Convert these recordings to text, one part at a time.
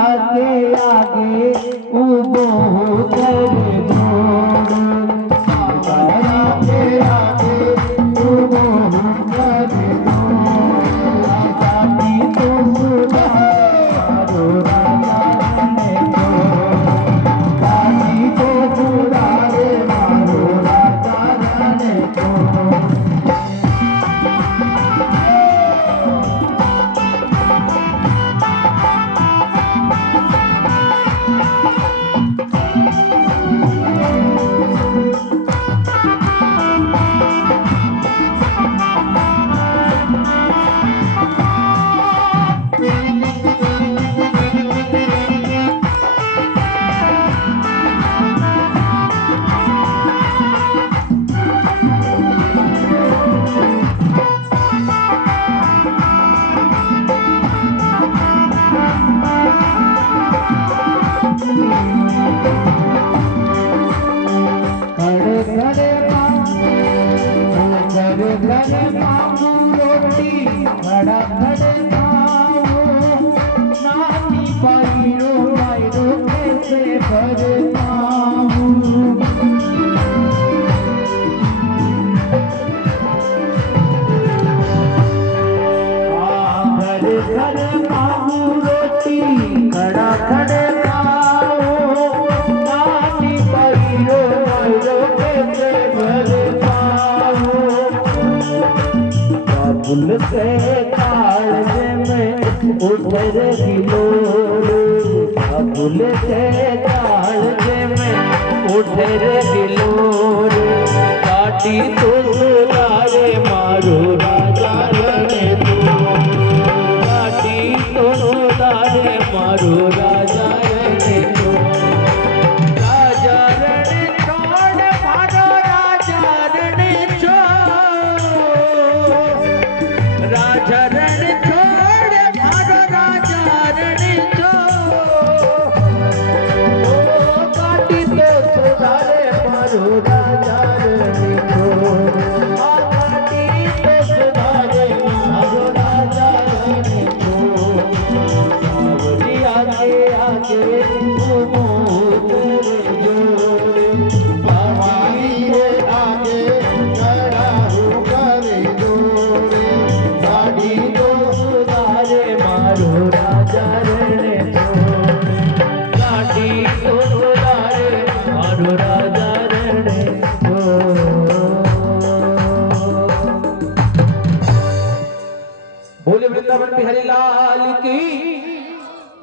आगे आगे उबो कर दो आगे आगे उबो कर दो आजादी तो सुधारो राजा ने तो आजादी तो सुधारे मारो राजा ने तो घरे मामू रोटी बड़ा घरे खाओ नानी बाईरो बाईरो कैसे भरे मामू घरे घरे मामू रोटी बड़ा घरे खाओ नानी बाईरो बाईरो कैसे भरे फूल से कालजे में उठर गिलोर फूल से कालजे में उठर गिलोर काटी तो सुधारे मारो राजा रे तो काटी तो सुधारे मारो राजा रे तो राजा रे छोड़ मारो राजा रे छोड़ राजा रण छोड़ मारो राजा रण छोड़ ओ काटी तो सुधारे मारो राजा रण छोड़ काटी तो सुधारे मारो राजा रण छोड़ सावरी आगे आगे घूमो तेरे जोड़े हमारी आगे खड़ा हो करे जोड़े मारो राजा रे गाड़ी तो सुधारे मारो राजा रे बोले वृंदावन बिहारी लाल की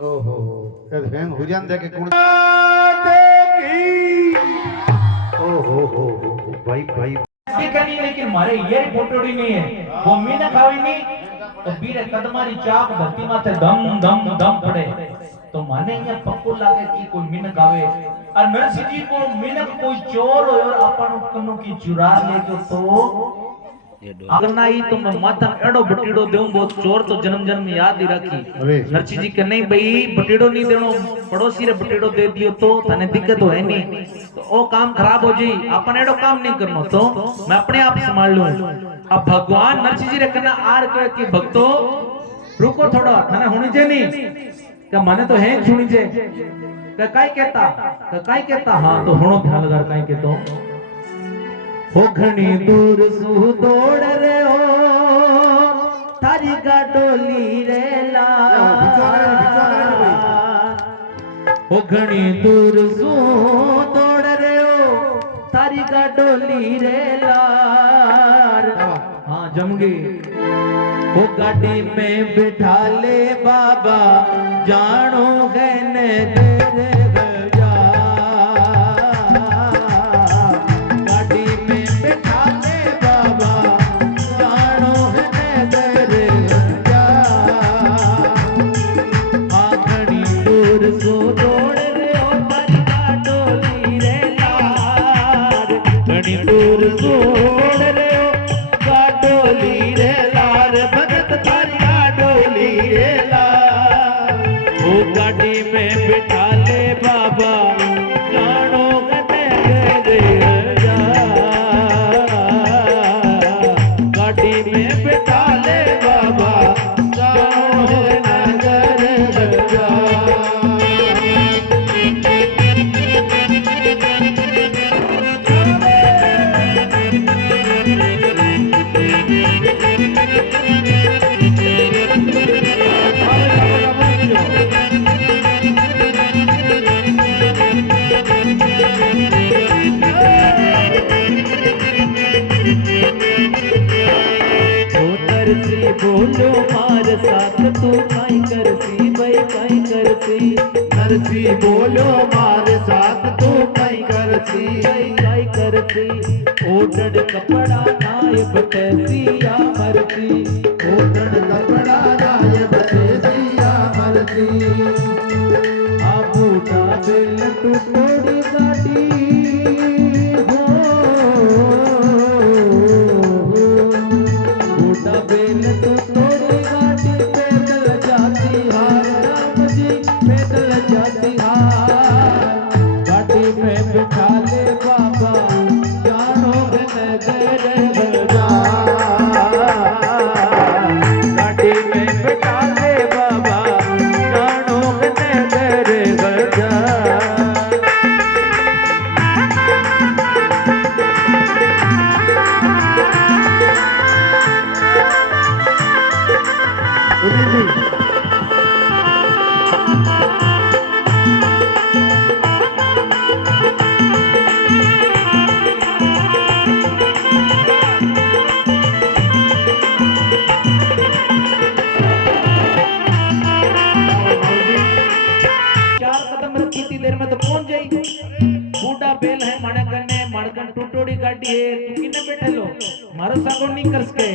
ओहो भेंग हुजन दे के कुण ओहो हो भाई भाई करनी लेकिन मारे ये फोटोड़ी नहीं है वो मीना खावी नहीं तो बीरे कदमारी चाक धरती माथे दम दम दम पड़े तो माने ये पक्को लागे कि कोई मिनक आवे और नरसिंह जी को मिनक कोई चोर हो और अपन कन्नो की चुरा ले तो अगर ना ही तो मैं माथा एड़ो बटीड़ो देऊं बहुत चोर तो जन्म जन्म याद ही रखी नरसिंह जी के नहीं भाई बटीड़ो नहीं देनो पड़ोसी रे बटीड़ो दे दियो तो तने दिक्कत हो है नहीं तो ओ काम खराब हो जी अपन एड़ो काम नहीं करनो तो मैं अपने आप संभाल लूं अब भगवान नरसिंह जी रे कना आर कहे कि भक्तो रुको थोड़ा थाने होनी जे नहीं क्या माने तो है सुनी जे का काई कहता हां तो होनो ध्यान लगा काई कहतो हो घणी दूर सु दौड़ ओ घणी दूर सू दौड़ रहे तारी का डोली रे लार। हाँ जमगी। ओ गाड़ी में बिठा ले बाबा जानो है नगर गया। गाड़ी में बिठा ले बाबा जानो है नगर गया। आखड़ी दूर सो दौड़ रे ओ तारी का डोली रे लार। घणी दूर सो दौड़ रे ओ का डोली रे लार। भगत तारी का डोली रे लार। ओ गाड़ी में बिठा ले बाबा जानो गते रे जा। गाड़ी में बिठा ले बाबा जानो नगर जा। बोलो मार साथ तू काई करसी भाई काई करसी। नरसी बोलो मारे साथ तू कई करसी। भाई काई करसी। ओढ़न कपड़ा नायब तैसिया मरसी। ओढ़न कपड़ा नायब तैसिया मरसी। आ बूढ़ा बेल टूटोड़ी गाड़ी हो। बूढ़ा बेल टूटोड़ी गाड़ी पैदल जाती हार राम जी पैदल जाती हार। गाड़ी में बिठा ले बाबा जानो नगर जा। गाड़ी में बिठा ले बाबा जानो नगर जा। चार कदम रखी थी देर में तो पहुंच जाई। बूढ़ा बेल है मणकन टूटोड़ी गाड़ी है तू किने बैठे लो मारो सागो नहीं कर सके।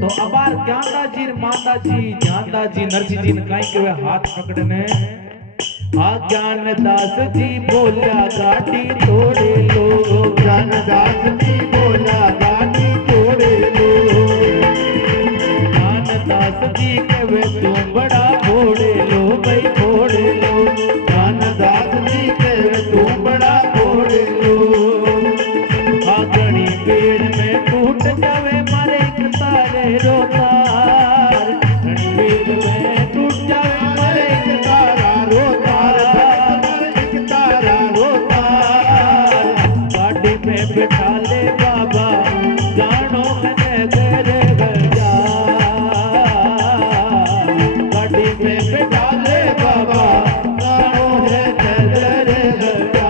तो अबार ज्ञानदा जी माता जी ज्ञानदा जी नरसी जी ने काई के वे हाथ पकड़ने। आ ज्ञानदास जी बोला गाड़ी तोड़े लो। ज्ञानदास जी बोला गाड़ी तोड़े लो। ज्ञानदास जी के वे तू बड़ा फोड़े लो भाई फोड़े लो। ज्ञानदास जी के तू बड़ा फोड़े लो। आगणी पेड़ में टूट जावे मारे एक तारे रोतार। घड़ी पेड़ में टूट जावे मारे एक तारा रोतार। एक तारा रोतार। गाड़ी में बिठा ले बाबा जानो नगर जा। गाड़ी में बिठा ले बाबा जानो नगर जा।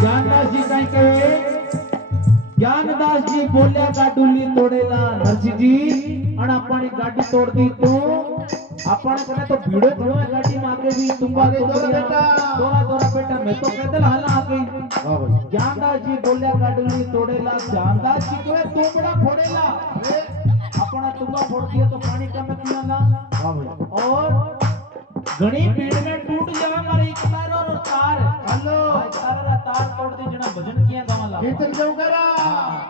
ज्ञानदास जी काई कहे। ज्ञानदास जी बोलिया गाडूली तोड़ेला नरसी जी अण अपनी गाड़ी तोड़ दी तो अपन कने तो भीड़ो खड़ो है गाड़ी में आके भी तुम आगे दौड़ा बेटा। दौड़ा बेटा मैं तो पैदल हाला आ गई। हां भाई ज्ञानदास जी बोलिया गाडूली तोड़ेला। ज्ञानदास जी कहे तू बड़ा फोड़ेला। अपना तुंबा फोड़ दिया तो पानी का में पीना। हां भाई और घणी भीड़ में टूट जावे मारे एक तार और तार। हेलो तार तार तोड़ दी जना भजन किया गावला। कीर्तन क्यों करा।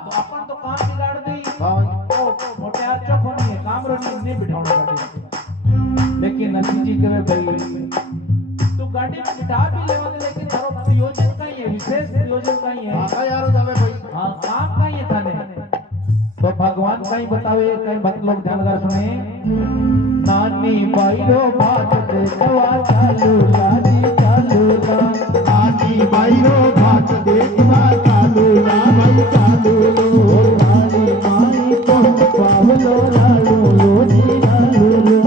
तो अपन तो काम बिगाड़ दी। हां ओ स्टाफ भी लेवा दे लेकिन थारो प्रयोजन कई है विशेष प्रयोजन कई है हाँ यार जावे भाई हाँ काम कई है थाने तो भगवान कई बतावे कई भक्त लोग ध्यान कर सुने नानी बाईरो बात देखवा चालू लाजी चालू ला नानी बाईरो बात देखवा चालू ला भाई चालू लो नानी माई तो पावलो लाडू लोजी लाडू लो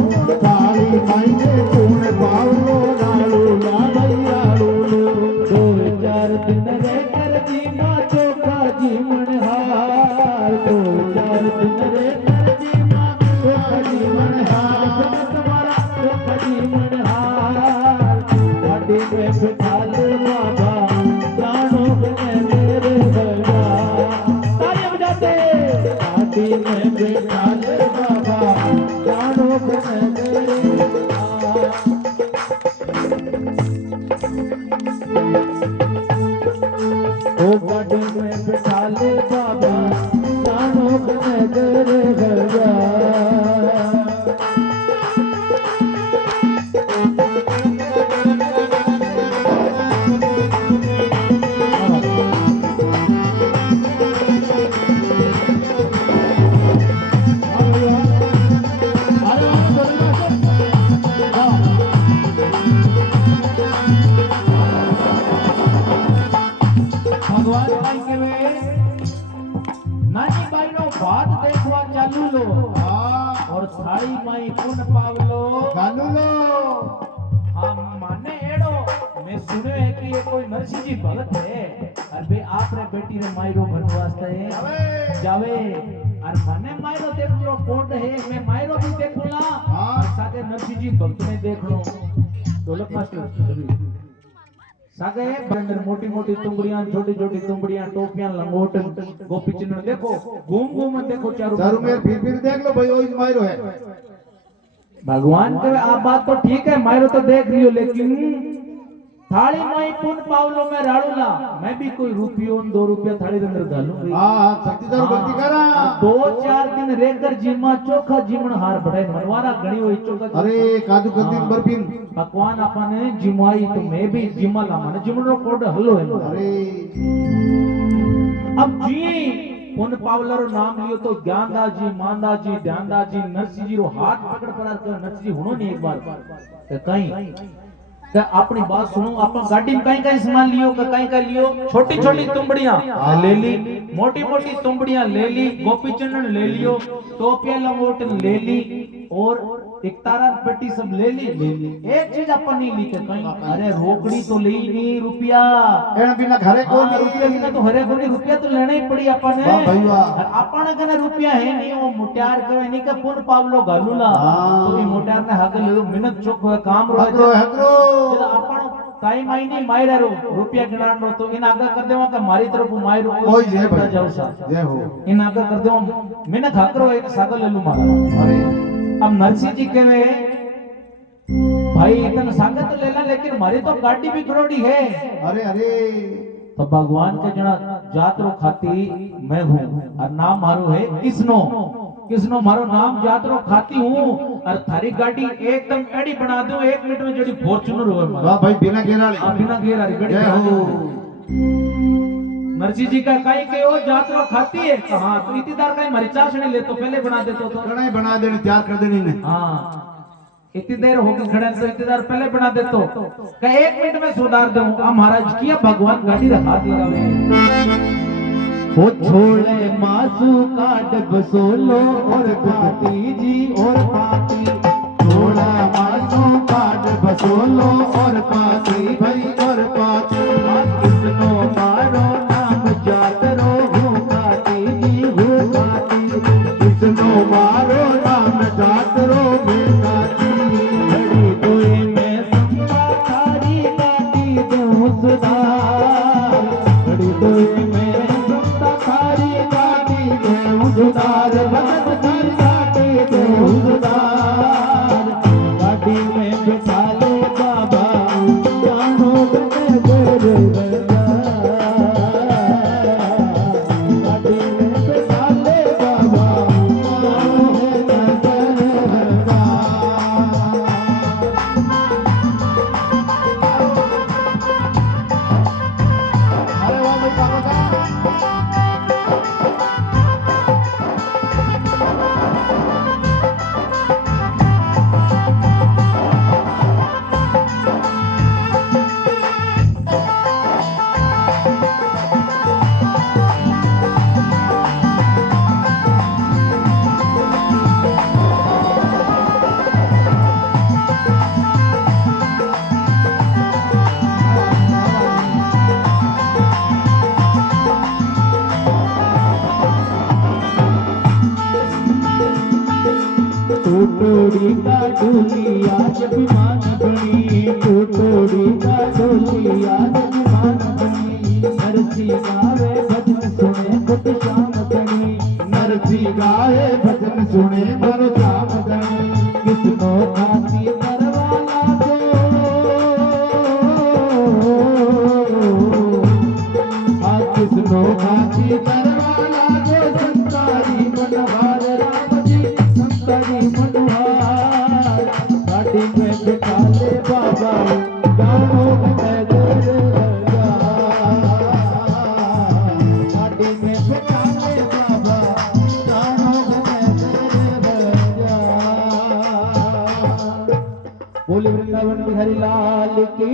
काली माई ने कौन पावलो लाडू ला भाई लाडू लो दो चार दिन रे कर जी मां चोखा जी मनहार दो चार दिन रे कर जी मां चोखा जी मनहार तुम्हारा चोखा जी मनहार गाड़ी में बिठा ले बाबा प्राणों में मेरे भगा तालियां बजाते गाड़ी में बिठा ले बाबा प्राणों में मेरे भगा ओ गाड़ी में बिठा ले बाबा प्राणों में मेरे भगा भगवान भाई के वे नानी बाई नो बात देखवा चालू लो हाँ और थारी माई पुन पावलो चालू लो हम माने एड़ो मैं सुने है कि ये कोई नरसिंह जी भगत है और बे आपरे बेटी रे मायरो भरवा वास्ते जावे और माने मायरो देख लो कोट है मैं मायरो भी देखूंगा हाँ। और साथे नरसिंह जी भक्त ने देख लो ढोलक मास्टर सागे अंदर मोटी मोटी तुंबड़ियां छोटी छोटी तुंबड़ियां टोपियां लंगोट गोपी चिन्ह देखो घूम घूम मत देखो चारों चारों में फिर देख लो भाई वही मायरो है भगवान के आप बात तो ठीक है मायरो तो देख रही हो लेकिन थाली माई पुन पावलो में राड़ूला मैं भी कोई रुपयो 2 रुपया थाली के अंदर डालूंगी हाँ शक्ति जरूर भक्ति करा 2-4 दिन रेकर जीमा चोखा जीवन हार बढ़ाई मनवारा घणी हुई चोखा अरे काजू कतली बर्फी भगवान अपने जिमाई तो मैं भी जिमाला माने जिमनो कोड हल्लो है अरे अब जी पुन पावलरो नाम लियो तो ज्ञानदा जी मांदा जी ध्यानदा जी नरसिंह जी रो हाथ पकड़ पड़ा कर नरसिंह जी हुनो नहीं एक बार कहीं क्या अपनी बात सुनो अपन गाड़ी में कहीं कहीं सामान लियो कहीं कहीं लियो छोटी छोटी तुंबड़ियां ले ली मोटी मोटी तुंबड़ियां ले ली गोपी चंदन ले लियो टोपियां लंगोट ले ली और एक तारा पेटी सब ले ली एक चीज अपन नहीं ली के कहीं अरे रोकड़ी तो ले ही नहीं रुपया एना बिना घरे को रुपया बिना तो हरे कोनी रुपया तो लेना ही पड़ी अपन वाह भाई वाह अपन कने रुपया है नहीं वो मुट्यार कहे नहीं के पुन पावलो गालूला हाँ। तो ये मुट्यार ने हक ले लो मिनट चोक काम रो हकरो अपन काई मायने मायरा रो रुपया गिनान रो तो इन आगा कर देवा के मारी तरफ मायरो कोई जय भाई जाओ सा जय हो इन आगा कर देवा मिनट हक रो एक सागल ले लू मारा अरे अब नरसिंह जी कहे भाई इतन सागत तो लेला लेकिन मारी तो गाड़ी भी खरोड़ी है अरे अरे तो भगवान के जना जातरो खाती मैं हूँ और नाम मारो है किसनो किसनो मारो नाम जातरो खाती हूँ और थारी गाड़ी एकदम एडी बना दूं 1 मिनट में जड़ी फॉर्च्यूनर होवे मारा वाह भाई बिना घेराली बिना घेर वाली गाड़ी जय हो नरसिंह जी का काई के ओ जातरो खाती है कहां तो इतदार काई मरी चाशनी ले तो पहले बना देतो तो कढ़ाई बना देनी तैयार कर देनी ने हां इतनी देर होगी खड़े तो इतदार पहले बना देतो का 1 मिनट में सुधार दूं आ महाराज किया भगवान गाड़ी रे हाथ लगावे वो छोड़े मासू काट बसोलो और पाती जी और पाती थोड़ा मासू काट बसोलो और पाती भाई और पाती किसनो मारो नाम जातरो हो पाती जी हो पाती किसनो मारो नाम जातरो में काती घड़ी दोए में संता थारी गाती दूं सुधार घड़ी दोए में संता थारी गाती दूं सुधार भगत जी गाती दूं सुधार गाड़ी में बिठा ले बाबा जानो बने गोरे बजा गाड़ी में बिठा ले बाबा जानो बने गोरे बजा टूटोड़ी का डोलिया जब मान बनी, टूटोड़ी का डोलिया जब मान बनी। नरसी गावे भजन सुने खुद शाम धनी, नरसी गावे भजन सुने खुद शाम धनी। किसनो खाती करवाला दो, किसनो खाती करवाला दो। संतारी मनोहर राम जी, संतारी मनोहर। गाड़ी में बिठा ले बाबा, गाँव में गोरे लगा। गाड़ी में बिठा ले बाबा, गाँव में गोरे लगा। बोले वृंदावन बिहारी लाल की।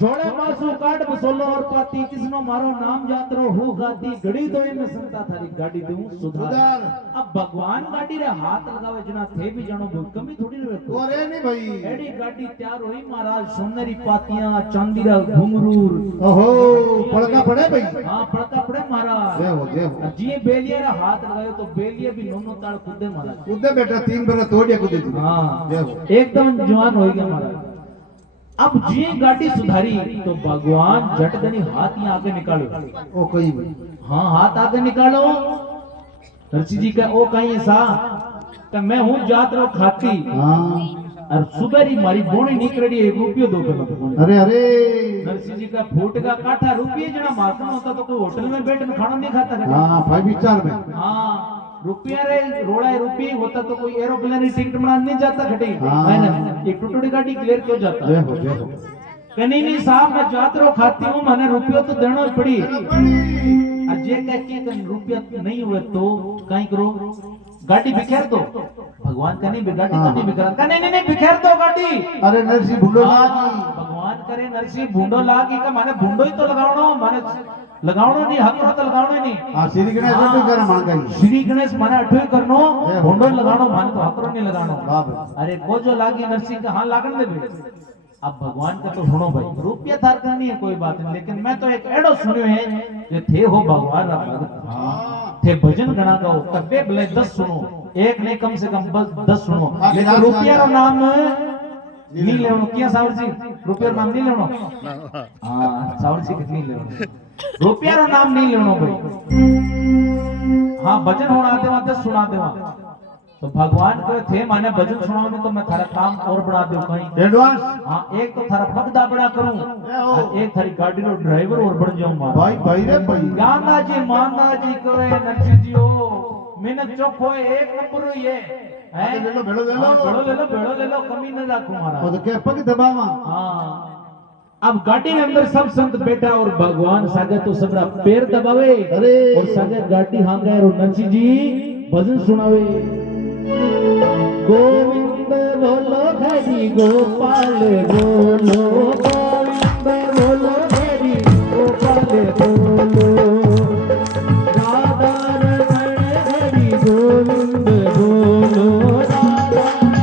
जोड़े मासू काट बसोलो और पाती, किसनो मारो नाम जातरो हो गाती। घड़ी दोए में संता थारी गाड़ी दूं सुधार। अब भगवान गाड़ी रे हाथ लगावे जना थे भी जानो बहुत कमी थोड़ी रे को अरे नहीं भाई, एडी गाड़ी तैयार होई महाराज। सोनेरी पातियां, चांदीरा घुंघरूर। ओहो पड़का पड़े भाई। हां पड़का पड़े महाराज। जय हो। जी बेलिया रे हाथ लगायो तो बेलिया भी नोनो ताल कूदे महाराज। कूदे बेटा 3 बार तोड़िया कूदे। हां जय हो। एकदम जवान हो गया महाराज। अब जी गाड़ी सुधारी तो भगवान झट दनी हाथ यहाँ आगे निकालो। ओ कहीं भाई। हाँ हाथ आगे निकालो। नरसिंह जी का ओ कहीं सा कि मैं हूँ जात रो खाती। हाँ। और सुबह ही मारी बोनी निकली 1 रुपया दो कर। अरे अरे नरसिंह जी का फूट का काठा रुपये जना मारता होता तो कोई होटल में बैठ खाना नहीं खाता। हाँ 5 स्टार में। हाँ रुपया रे रोड़ा रुपये होता तो कोई एरोप्लेन की टिकट बना नहीं जाता खटी। हाँ। है ना, एक टुकड़ी गाड़ी क्लियर क्यों जाता। जय हो जय हो। कहीं नहीं साहब मैं जातरो खाती हूँ, मैंने रुपया तो देना ही पड़ी। अजय कह के रुपया नहीं हुए तो कहीं करो गाड़ी बिखेर दो। भगवान का नहीं गाड़ी तो नहीं बिखेर। नहीं बिखेर दो गाड़ी। अरे नरसी भूलो लागी। भगवान करे नरसी भूंडो लागी का माने भूंडो ही तो लगावनो, माने लगावनो नहीं हकरो तो लगावनो नहीं। हां श्री गणेश तो कर मान गई। श्री गणेश माने अठवे करनो, भूंडो लगावनो माने तो हकरो नहीं लगावनो। अरे को जो लागी नरसी का हां लागन दे बे। अब भगवान का तो सुनो भाई, रुपया थार करनी है कोई बात नहीं, लेकिन मैं तो एक एडो सुनियो है जे थे हो भगवान रा भगत। हां थे भजन गणा गाओ कबे भले 10 सुनो, एक नहीं कम से कम 10 सुनो। लेकिन रुपया रो नाम नहीं लेवनो। क्या सावर जी रुपया रो नाम नहीं लेवनो। हां सावर जी कितनी लेवनो रुपया रो नाम नहीं लेवनो भाई। हां भजन होना देवा 10 सुना देवा तो भगवान को थे माने भजन सुनाओ तो मैं थारा काम और बढ़ा दूं कहीं एडवांस। हां एक तो थारा पगदा बड़ा करूं और एक थारी गाड़ी रो ड्राइवर और बन जाऊं मां भाई भाई रे भाई। गांधा जी मांदा जी कोए नरसिंह जी ओ मेहनत चोखो 1 नंबर ही है। ले लो भेड़ो ले लो। भेड़ो ले लो कमी न रखो महाराज। वो तो क्या पग दबावा। हां अब गाड़ी के अंदर सब संत बैठा और भगवान सागे तो सबरा पैर दबावे। अरे और सागे गाड़ी हांगे और नरसिंह जी भजन सुनावे। गोविंद बोलो हरि गोपाल बोलो, गोविंद बोलो हरि गोपाल बोलो। राधा रमण हरि गोविंद बोलो, राधा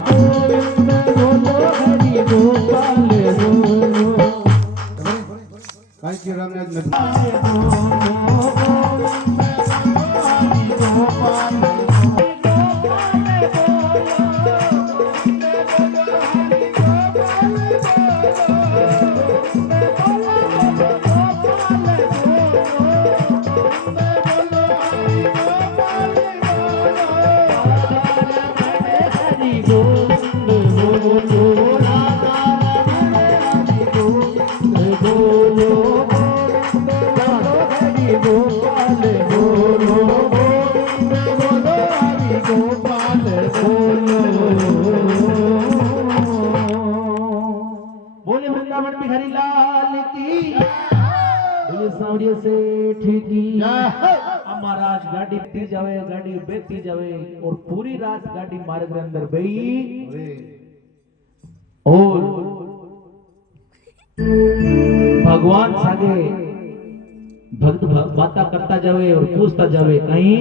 गोविंद बोलो हरि गोपाल बोलो। काई की राम ने बोले वृंदावन बिहारी लाल की। बोले सावरिया सेठ की। अब महाराज गाड़ी बेती जावे और पूरी रात गाड़ी मार्ग के अंदर गई और भगवान सागे भक्त बाता करता जावे और पूछता जावे कहीं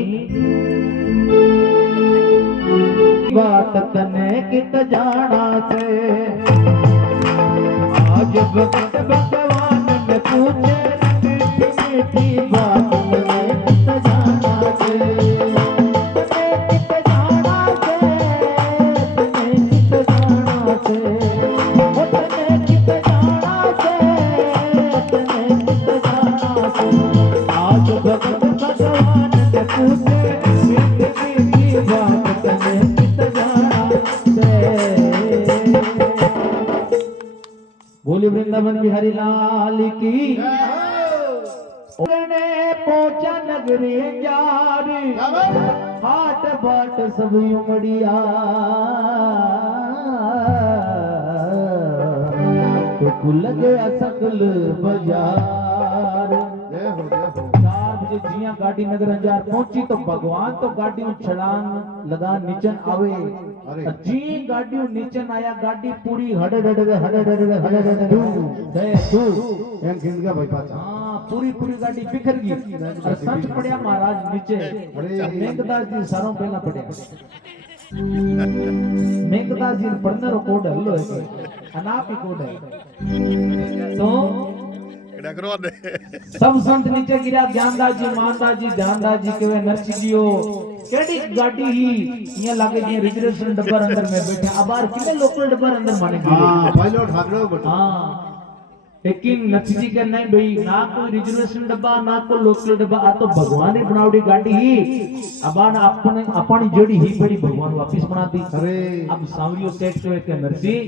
बात तने कित जाना से। आज भक्त भगवान ने पूछे मीठी बात तने कित जाना से। बोली वृंदावन बिहारी लाल की ने पहुंचा नगरी जार हाट बाट सब उमड़िया तो खुल गया सकल बाजार। जिया गाड़ी नगर अंजार पहुंची तो भगवान तो गाड़ी छलांग लगा नीचन आवे जी गाड़ी नीचन आया गाड़ी पूरी हड पूरी पूरी गाड़ी बिखर गई और संत पड़िया महाराज नीचे मेघदास जी सारों पहला पड़िया मेघदास जी पढ़ने रो कोड हल्लो है अनापी कोड है तो सब संत नीचे गिरा ज्ञानदास जी मानदास जी ध्यानदास जी के नरसिंह जी हो केडी गाड़ी ही यहाँ लागे जी रिजर्वेशन डब्बर अंदर में बैठे अबार कितने लोकल डब्बर अंदर माने हां पायलट हाकरो बटा हां लेकिन नरसिंह जी के नहीं भाई ना कोई रिजर्वेशन डब्बा ना कोई लोकल डब्बा आ तो भगवान ने बनावड़ी गाड़ी ही अबान अपने अपनी जोड़ी ही बड़ी भगवान वापस बनाती। अरे अब सांवरियो सेठ के नरसिंह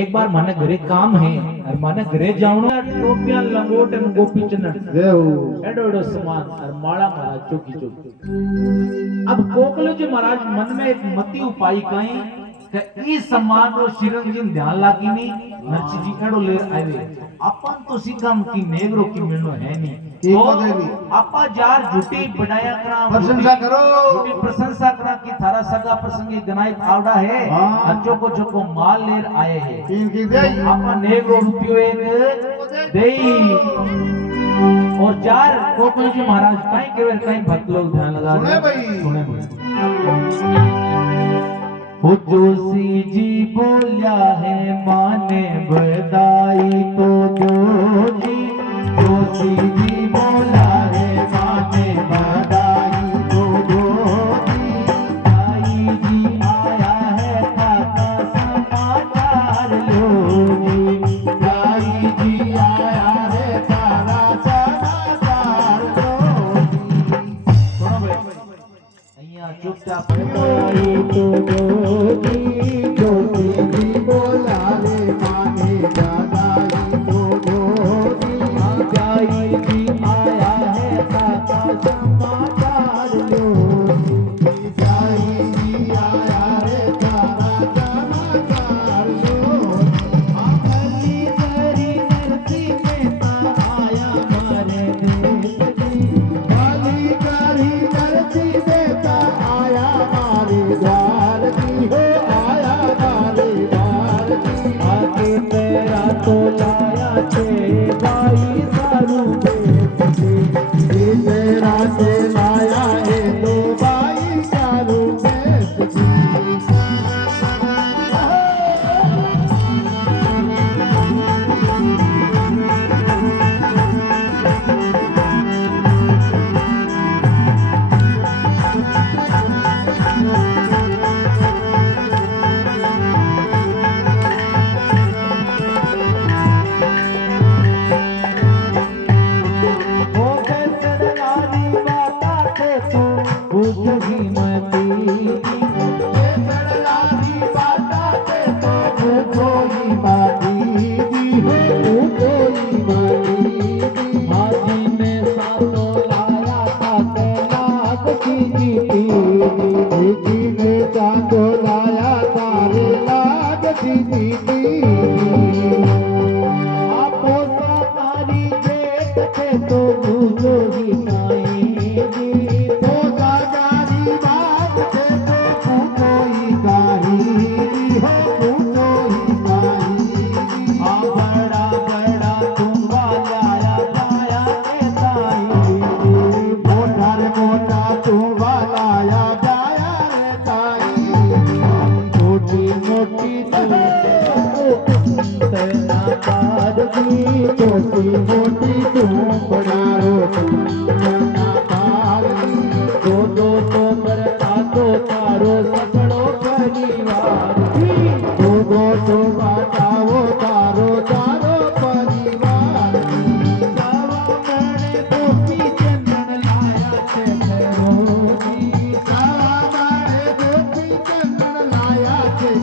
एक बार माने घरे काम है और माने घरे जाऊं टोपियां लंगोट एवं गोपी चन्नन एडो एडो समान और माला महाराज चौकी चौकी। अब कोकलो जी महाराज मन में एक मति उपाय कई कि ई सम्मान रो चिरंजीन ध्यान लागी नहीं नरसिंह जी एडो ले आवे अपन तो सिकम की नेगरो की मिलनो है नहीं तो आपा जार झूठी बढ़ाया करा प्रशंसा करो झूठी प्रशंसा करा कि थारा सगा प्रसंगी गनाई आवड़ा है अच्छो को जो को माल लेर आए है की दे आपा नेगरो रुपयो एक देई और जार कोकल जी महाराज काई केवर काई भक्त लोग ध्यान लगा सुने भाई हो जोशी जी बोलिया है माने बधाई तो दो जी जोशी जी बोला है माने बधाई तो दो जी भाई जी आया है काका समाचार लो जी भाई जी आया है काका समाचार लो जी। सुनो भाई અહીંયા चुपचाप बधाई तो दो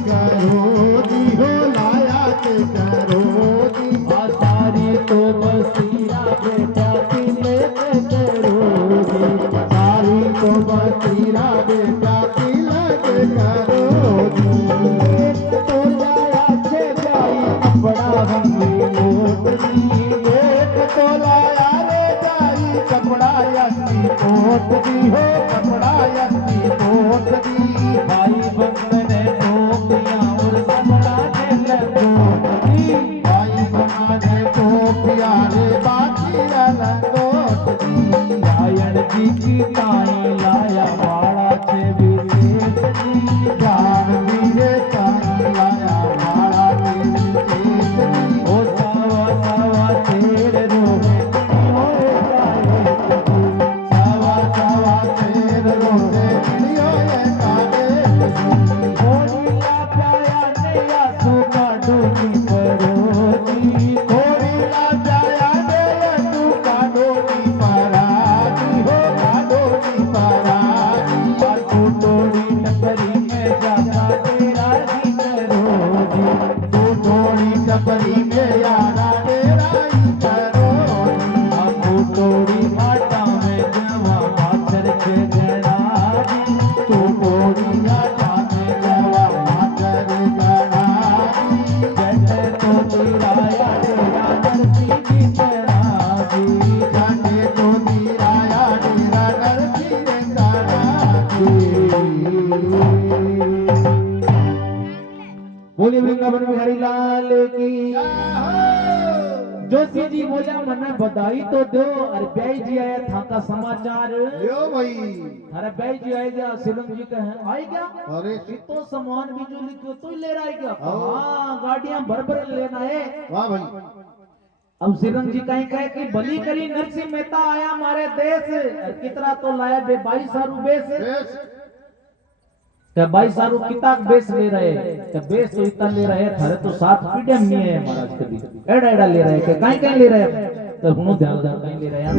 करो दी हो लाया के करो दी बोले वृंदावन बिहारी लाल की। जोशी जी बोला मने बधाई तो दो। अरे भाई जी आया था का समाचार। यो भाई। अरे भाई जी आए गया सिलम जी का है आई क्या। अरे तो सामान भी जो लिखो तो ही ले रहा है क्या। हाँ। हाँ गाड़ियां भर भर लेना है। वाह भाई। अब सिरंग जी कहीं कहे कि भली करी नरसिंह मेहता आया हमारे देश। और कितना तो लाया बे 22 सारू बेस। बेस। क्या 22 सारू कितना बेस ले रहे हैं। क्या बेस तो इतना ले रहे हैं थारे तो 7 पीडीएम नहीं है महाराज कभी। एड़ा एड़ा ले रहे हैं क्या कहीं कहीं ले रहे हैं। तो हुनो ध्यान लगा कहीं ले रहे हैं।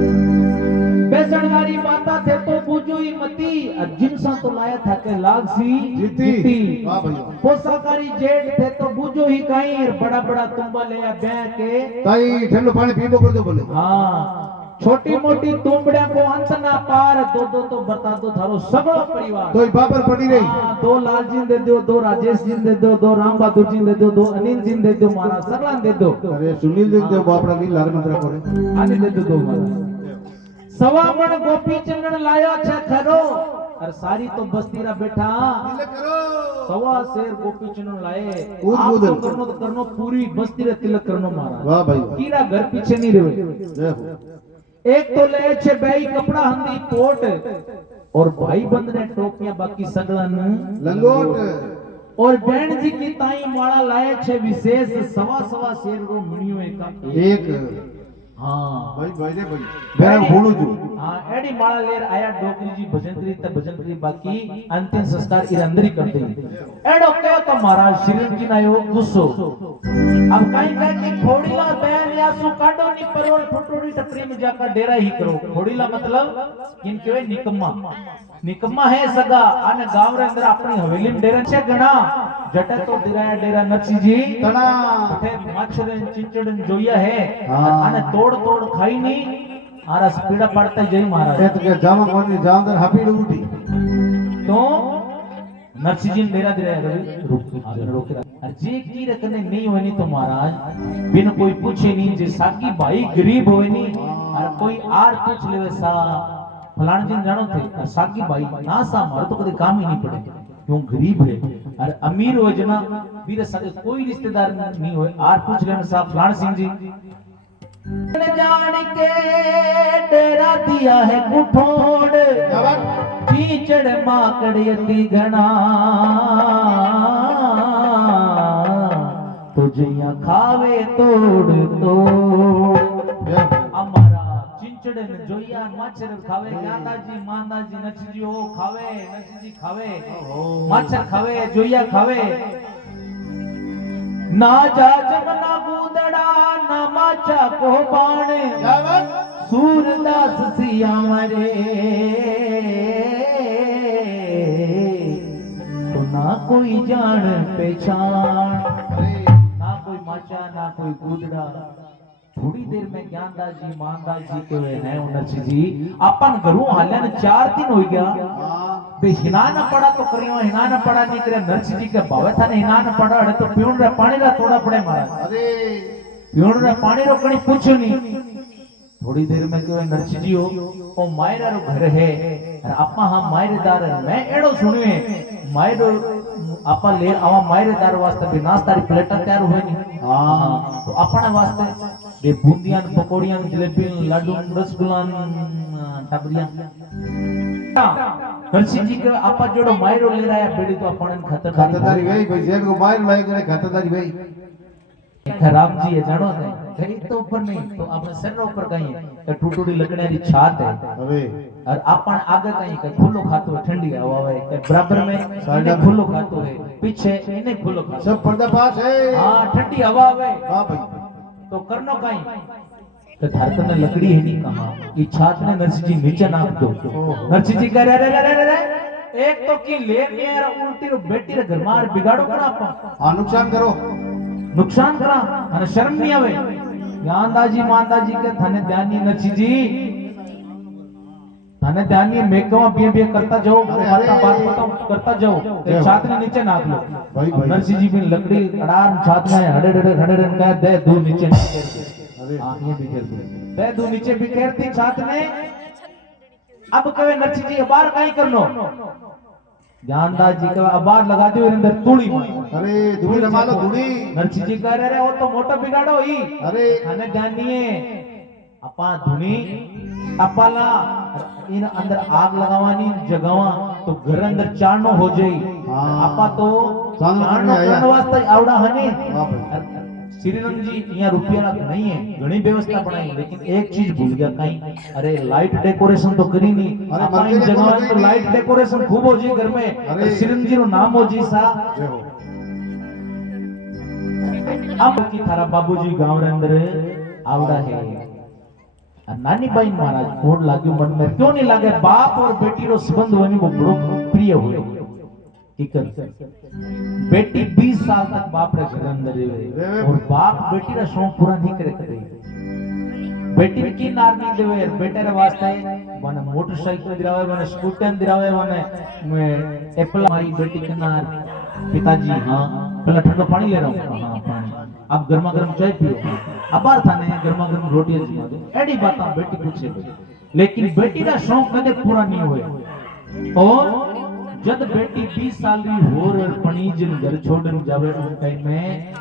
बेसनवारी माता थे तो पूजो ही मती। और जिनसा तो लाया था के लागसी जीती। वाह भाई। पोसाकारी जेठ थे तो बूझो ही कहीं। बड़ा बड़ा तुम्बा ले या ब्याह के ताई ठंडो पानी पीबो कर दो बोले। हाँ छोटी मोटी तुमड़िया को अंत ना पार। दो दो तो बता दो थारो सगळो परिवार। तो बाबर पड़ी रही। हाँ, 2 लाल जी दे दो 2 राजेश जी दे दो 2 राम बहादुर जी दे दो 2 अनिल जी दे दो महाराज सगळा दे दो। अरे सुनील जी दे बापड़ा की लाल मंत्र करे। आने दे दो 2 महाराज। सवा मन गोपी चंदन लाया छे खरो। और सारी तो बस्तीरा बैठा तिलक करो। सवा शेर गोपी चंदन लाए। कूद आप कूद। तो करनो पूरी बस्तीरा तिलक करनो महाराज। वाह भाई। कीरा घर पीछे नहीं रहे। देखो एक तो ले छे बेई कपड़ा हंदी पोट। और भाई बंद ने टोपियां बाकी सगळन लंगोट। और बहन जी की ताई माला लाए छे विशेष। सवा सवा शेर रो मिणियो एक। हाँ भाई भाई रे भाई। मेरा बोलू जो। हाँ एडी माला लेर आया डोकरी जी भजन करी बाकी अंतिम संस्कार इर अंदर ही करते हैं। एडो कहो तो महाराज श्री जी ना यो गुस्सो। अब कहीं कह के खोड़ीला बयान या सु काटो नी परवर फुटोड़ी टपरी में जाकर डेरा ही करो। खोड़ीला मतलब इनके वे निकम्मा है सगा। आने गांव रे अंदर अपनी हवेली में डेरा छे गणा। जटे तो दिराया डेरा नरसी जी तना। अठे माछरे चिंचड़न जोया है। हाँ। आने तोड़ खाई नी। आरा स्पीडा पड़ता जय महाराज। ये तो के जामा कोनी जामदर हापीड उठी। तो नरसी जी ने डेरा दिराया रुक अरे जे की रखने नहीं होए नी तो महाराज बिन कोई पूछे नहीं। जे साकी भाई गरीब होए नी और कोई आर पूछ लेवे सा फलाण जी जानो थे साकी भाई ना सा मारो तो कदे काम ही नहीं पड़े क्यों गरीब है। और अमीर हो जना बीरे साथे कोई रिश्तेदार नहीं होए आर पूछ लेवे सा फलाण सिंह जी जान के डेरा दिया है कुठोड़। कीचड़ माकड़ यती घना। तुझिया खावे तोड़ तोड़। हमारा चिंचड़ में जोया मच्छर खावे। ज्ञाता जी मांदा जी नची जी हो खावे नची जी खावे मच्छर खावे जोया खावे। ना जा जमना बूदड़ा ना माचा को बाण। सूरदास सिया मरे तो ना कोई जान पहचान। ना कोई माचा ना कोई बूदड़ा। थोड़ी देर में ज्ञानदास जी मानदास जी के हैं नरसी जी अपन घरों हालन 4 दिन हो गया। बे हिना न पड़ा तो करियो हिना न पड़ा नहीं करे नरसी जी के भावे था ने हिना न पड़ा अड़े तो पीण रे पानी रा थोड़ा पड़े महाराज। अरे पीण रे पानी रो कणी पूछो नहीं। थोड़ी देर में कहे नरसी जी हो ओ मायरा रो घर है और आपा हम मायरेदार है। मैं एड़ो सुनिए मायरो आपा ले आवा मायरेदार वास्ते भी नाश्ता री प्लेट तैयार होए नी। हां तो अपने वास्ते ये बूंदियां पकोड़ियां जलेबी लड्डू रसगुल्ला टबरियां नरसी जी के आपा जोड़ो मायरो ले रहा है बेड़ी तो अपन खातेदारी भाई भाई जेब को मार लाए करे खातेदारी भाई। राम जी है जानो है कहीं तो ऊपर नहीं तो अपने सिर ऊपर कहीं है टूटूड़ी लकड़ियां री छात है। अबे और अपन आगे कहीं के खुलो खातो है ठंडी हवा है के बराबर में इन्हें खुलो खातो है पीछे इन्हें खुलो खातो सब पर्दा पास है। हां ठंडी हवा है। हां भाई तो करनो कहीं तो धरती में लकड़ी है नहीं कहां ये छात ने नरसी जी नीचे नाप दो। नरसी जी कह रे एक तो की ले मेरा उल्टी रो बेटी रे घर मार बिगाड़ो करा अपन। हां नुकसान करो नुकसान करा अने शर्म नहीं आवे। ज्ञानदास जी मानदास जी के थाने ध्यानी नरसी जी थाने ध्यानी मेकवा बे करता जाओ माता बात बताओ करता जाओ ते छात ने नीचे नाप लो। भाई भाई नरसी जी भी लकड़ी अड़ार छात में हड़े का दे दो नीचे अरे हां ये भी कर दे दो नीचे भी कहती छात ने। अब कहे नरसी जी बाहर काई करनो ज्ञानदास जी का अबार लगा दियो अंदर तूड़ी में अरे धूड़ी रमा लो धूड़ी नरसिंह जी कह रहे वो तो मोटो बिगाड़ो ही अरे खाने जानिए अपा धुनी अपाला इन अंदर आग लगावानी जगावा तो घर अंदर चारणो हो जाई हाँ। अपा तो चारणो चारणो करने आया। करने वास्ते आवड़ा हने वाह भाई श्रीरंग जी यहाँ रुपया नहीं है घनी व्यवस्था बनाई लेकिन एक चीज भूल गया कहीं अरे लाइट डेकोरेशन तो करी नहीं अरे अपा इन मंदिर जगह में तो लाइट डेकोरेशन खूब हो जी घर में अरे। श्रीरंग जी रो नाम हो जी सा देखो अब की थारा बाबूजी गांव रे अंदर आवड़ा है नानी बाई महाराज कोड लाग्यो मन में क्यों नहीं लागे बाप और बेटी रो संबंध होनी वो बड़ो प्रिय हो बेटी 20 साल तक बाप रे घर अंदर रहे और बाप बेटी रा शौक पूरा नहीं करे करे बेटी की नार नहीं देवे बेटे रे वास्ते मने मोटरसाइकिल दिरावे मने स्कूटर दिरावे मने एप्पल मारी बेटी के नार पिताजी हां पहला ठंडा पानी ले रहा हूं हां पानी अब गर्मा गर्म चाय पियो अबार थाने गर्मा गर्म रोटी जी दो एडी बात बेटी पूछे लेकिन बेटी रा शौक कदे पूरा नहीं हुए और जब बेटी 20 साल की हो और पणीज घर छोड़न जावे उस टाइम में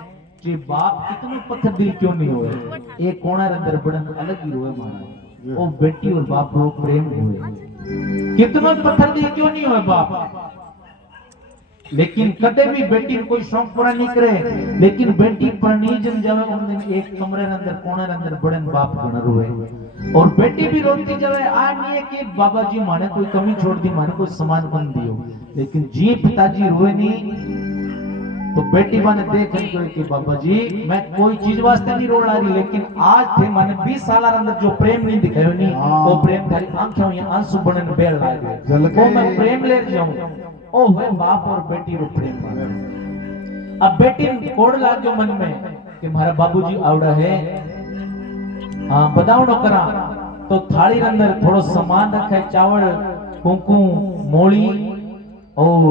जे बाप कितनो पत्थर दिल क्यों नहीं होए एक कोना अंदर बड़न अलग ही रोए महाराज वो बेटी और बाप को प्रेम हुए कितनो पत्थर दिल क्यों नहीं होए बाप लेकिन कदे भी बेटी कोई शौक पूरा नहीं करे लेकिन बेटी पणीजन जावे उन दिन एक कमरे अंदर कोने अंदर बड़न बाप गण रोए और बेटी भी रोती जावे आ नहीं है कि बाबा जी माने कोई कमी छोड़ दी माने कोई समान बन दियो लेकिन जी पिताजी रोए नहीं तो बेटी माने देख कि बाबा जी मैं कोई चीज वास्ते नहीं रो रही लेकिन आज थे माने 20 साल अंदर जो प्रेम नहीं दिखायो नहीं वो प्रेम थारी आंखों में आंसू बनन बेल लागे वो मैं प्रेम ले जाऊं ओ है बाप और बेटी रो प्रेम अब बेटी कोड़ लाग्यो मन में कि मारा बाबूजी आवड़ा है हाँ बतावड़ो करा तो थाली अंदर थोड़ो सामान रखे चावल कुंकू मोली और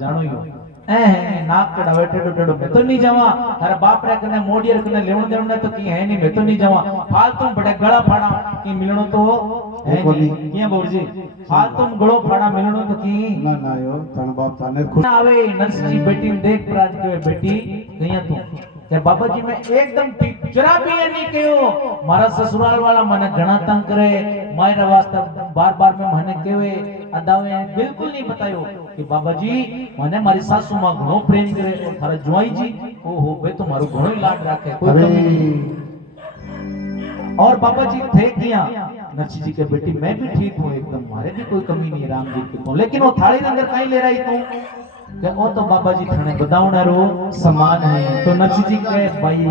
जानो यो नाक कड़ावे टेडो टेडो मैं तो नहीं जावा थारा बाप रे कने मोडियर कने लेवण देवण तो की है नहीं मैं तो नहीं जावा फालतू बड़े गला फाड़ा की मिलणो तो है नहीं किया बोरजी फालतू गलो फाड़ा मिलणो तो की ना यो तन बाप थाने खुश आवे नरसिंह बेटी देख प्राज के बेटी कहिया तू के बाबा जी मैं एकदम ठीक जरा भी ये नहीं कहो मारा ससुराल वाला मने घणा तंग करे मायरा वास्ते बार-बार में मने केवे अदावे बिल्कुल नहीं बतायो कि बाबा जी मने मारी सासू मां घणो प्रेम करे और थारा जोई जी ओहो बे तो मारो घणो लाड राखे कोई कमी नहीं और बाबा जी थे किया नरसिंह जी के बेटी मैं भी ठीक हूं एकदम मारे भी कोई कमी नहीं राम जी के को लेकिन वो थाली अंदर काई ले रही तू के ओ तो बाबा जी थाने बदावणारो समान है तो नरसिंह जी के भाई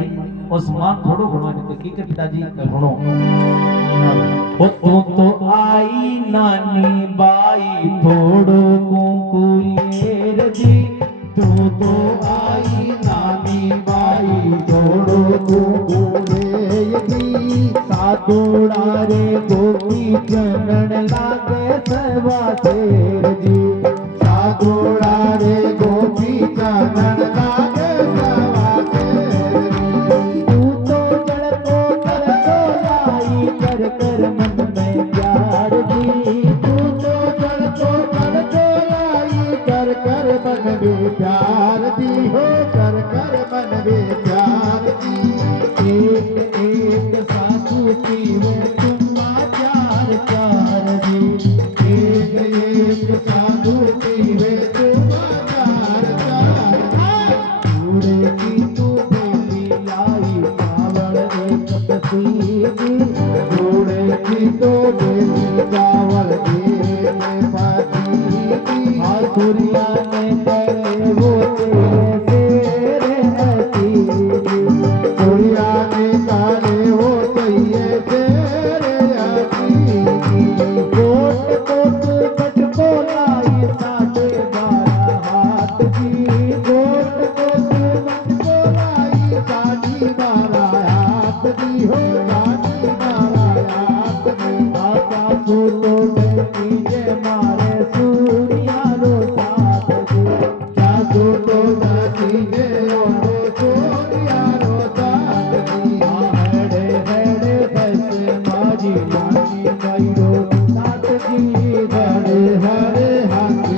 ओ समान थोड़ो घणो ने की के पिताजी के घणो ओ तो आई नानी बाई थोड़ो कुकुलेर जी तो आई नानी बाई थोड़ो कुकुलेर जी सातोड़ा रे गोपी चरण लागे सवा शेर जी सातोड़ा रे गोपी चरण लागे सवा शेर जी तू तो चढ़तो करतो लाई कर कर मन में प्यार जी तू तो चढ़तो करतो लाई कर कर मन में प्यार जी हो कर कर मन में प्यार जी एक एक सासू की वे तुम चार चार जी एक एक साधु की वे तुम चार चार पूरे की तू बेटी लाई चावल एक तस्वीर पूरे की तो बेटी चावल एक पाती हाथुरिया ने करे वो तेरे ऐसी दुनिया ने काले हो चाहिए तेरे आती कोट कोट कट को लाई साढ़े 12 हाथ की कोट कोट कट को लाई साढ़े 12 हाथ की हो साढ़े 12 हाथ की आका तो कीजे मारे सूर्या रो साथ की क्या तो कीजे रो सूर्या रो साथ की हेड़े हेड़े बस माजी माजी गाइरो साथ की हेड़े हेड़े हाथी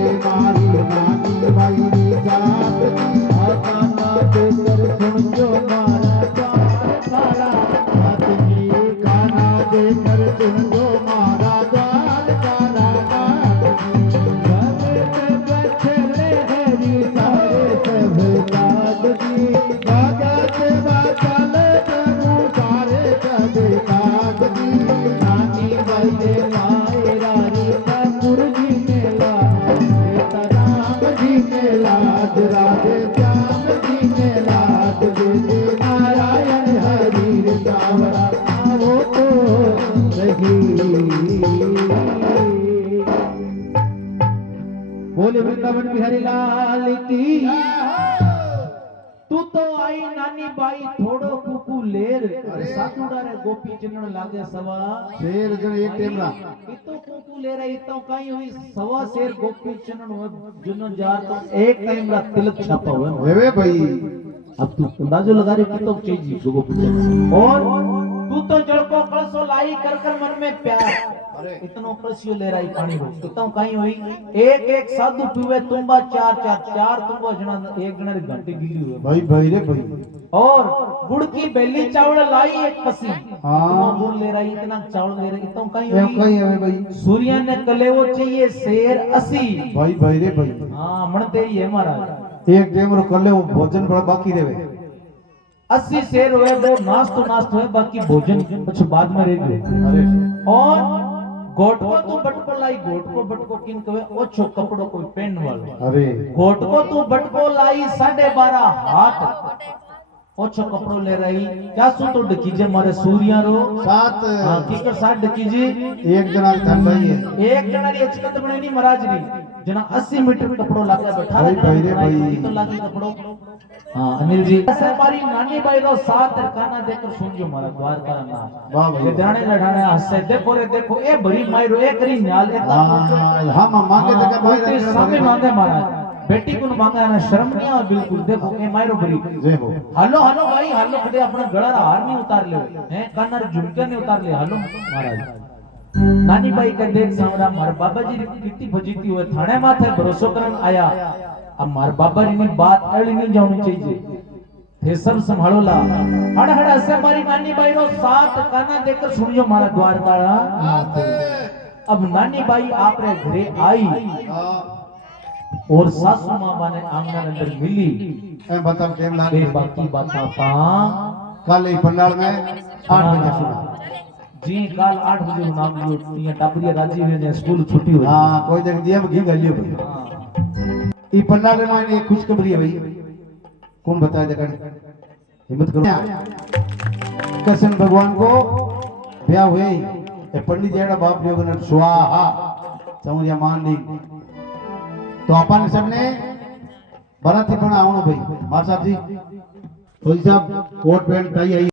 वृंदावन बिहारी लाल की। तू तो आई नानी बाई थोड़ो कुकू लेर सातुड़ा रे गोपी चनन लागे सवा शेर जन एक टेमरा इतो कुकू ले रही इतो काई हुई सवा शेर गोपी चनन हो जुनो जार तो एक टाइम रा तिलक छापा हुआ वे भाई अब तू अंदाजो लगा रही कितो चाहिए गोपी चनन और तू तो जल को कलसो लाई कर कर मन में प्यार इतनो कलसियो ले रही पानी हो इतो काई हुई एक एक साधु पीवे तुम्बा चार तुम्बा जना एक जना री घंटे गिली हुए भाई रे भाई और गुड़ की बेली चावल लाई एक पसी हाँ। गुड़ ले रही इतना चावल ले रही इतना कहीं ये हुई कहीं है भाई सूर्य ने कलेवो चाहिए शेर 80 भाई रे भाई हाँ मन तेरी है महाराज एक टेमरो कर ले वो भोजन बड़ा बाकी रेवे 80 शेर हुए वो नास्त हुए बाकी भोजन कुछ बाद में रह गए अरे और गोट को तू बटको लाई गोट को बटको किन कवे ओछो कपड़ो कोई पेन वालो अरे गोट को तू बटको लाई 12.5 हाथ ओछो कपड़ो ले रही क्या सु तो डकीजे मारे सूर्या रो सात हाँ किकर साथ डकीजे एक जना धन भाई है एक जना री अचकत बने नहीं महाराज री जना 80 मीटर कपड़ो लागे बैठा भाई रे भाई। तो लागी कपड़ो हाँ अनिल जी ऐसे हमारी नानी बाई रो साथ काना देकर सुनजो मारा द्वार का ना वाह भाई ये ध्याने लड़ाने हंसे देखो रे देखो ए भरी माई रो ए करी न्याल ए हम मांगे तो क्या भाई भाई सामने मांगे महाराज बेटी को मांगा ना शर्म नहीं आ बिल्कुल देखो ए मायरो भरी जय हो हालो हालो भाई हालो कदे अपना गला रा हार नहीं उतार ले हैं काना रे झुमके नहीं उतार ले हालो महाराज नानी बाई का देख सामरा मार बाबा जी कितनी फजीती हुए थाने माथे भरोसा करन आया अब मार बाबा जी ने बात अड़ी नहीं जानी चाहिए थे सब संभालो ला हड़ हड़ से मारी नानी बाई रो साथ काना देकर सुनियो मारा द्वार तारा अब नानी बाई आपरे घरे आई और सासू माँ ने आंगन अंदर मिली ए बताओ केम वे लागे बाकी बाता पा कल ही पंडाल में 8 बजे सुना जी काल 8 बजे नाम लियो ये टापरिया राजी हुए ने स्कूल छुट्टी हुई हां कोई देख दिया में घी गलियो भाई ई पंडाल में एक खुशखबरी है भाई कौन बताए देखा हिम्मत करो कृष्ण भगवान को ब्याह हुए ए पंडित जेड़ा बाप लोग ने स्वाहा चौरिया मान ली तो अपन सबने बराती पण आवणो भाई मार साहब जी कोई साहब कोट पैंट टाई आई